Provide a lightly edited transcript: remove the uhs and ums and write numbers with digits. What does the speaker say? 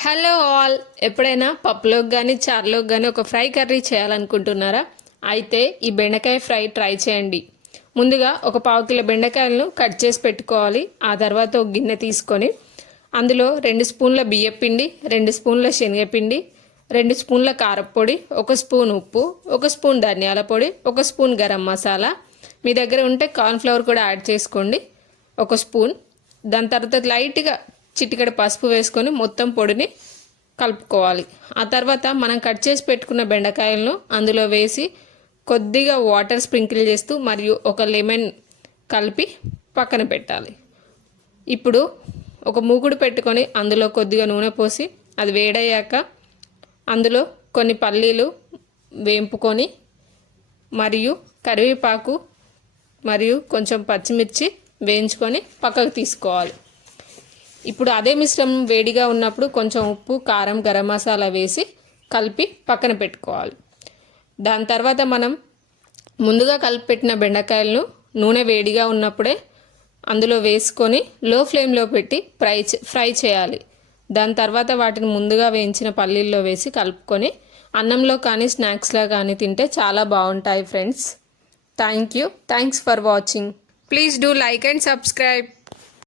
Hello all, ఎప్పుడైనా పప్పులోకి కానీ చారులోకి కానీ ఒక ఫ్రై కర్రీ చేయాలనుకుంటున్నారా? అయితే ఈ బెండకాయ ఫ్రై ట్రై చేయండి. ముందుగా ఒక 1/4 కిలో బెండకాయలను కట్ చేసి పెట్టుకోవాలి. ఆ తర్వాత ఒక గిన్నె తీసుకొని అందులో 2 స్పూన్ల బియ్యపిండి, 2 స్పూన్ల శనగపిండి, 2 స్పూన్ల కారపొడి, 1 స్పూన్ ఉప్పు, 1 స్పూన్ ధనియాల పొడి, 1 స్పూన్ గరం మసాలా, మీ దగ్గర ఉంటే కార్న్ఫ్లవర్ కూడా యాడ్ చేసుకోండి, 1 స్పూన్. దాని తర్వాత లైట్గా చిటికెడు పసుపు వేసుకొని మొత్తం పొడిని కలుపుకోవాలి. ఆ తర్వాత మనం కట్ చేసి పెట్టుకున్న బెండకాయలను అందులో వేసి కొద్దిగా వాటర్ స్ప్రింకిల్ చేస్తూ మరియు ఒక లెమన్ కలిపి పక్కన పెట్టాలి. ఇప్పుడు ఒక మూకుడు పెట్టుకొని అందులో కొద్దిగా నూనె పోసి అది వేడయ్యాక అందులో కొన్ని పల్లీలు వేంపుకొని మరియు కరివేపాకు మరియు కొంచెం పచ్చిమిర్చి వేయించుకొని పక్కకు తీసుకోవాలి. ఇప్పుడు అదే మిశ్రమం వేడిగా ఉన్నప్పుడు కొంచెం ఉప్పు, కారం, గరం మసాలా వేసి కలిపి పక్కన పెట్టుకోవాలి. దాని తర్వాత మనం ముందుగా కలిపి పెట్టిన బెండకాయలను నూనె వేడిగా ఉన్నప్పుడే అందులో వేసుకొని లో ఫ్లేమ్లో పెట్టి ఫ్రై చేయాలి. దాని తర్వాత వాటిని ముందుగా వేయించిన పల్లీల్లో వేసి కలుపుకొని అన్నంలో కానీ స్నాక్స్లో కానీ తింటే చాలా బాగుంటాయి friends. Thanks for watching. Please do like and subscribe.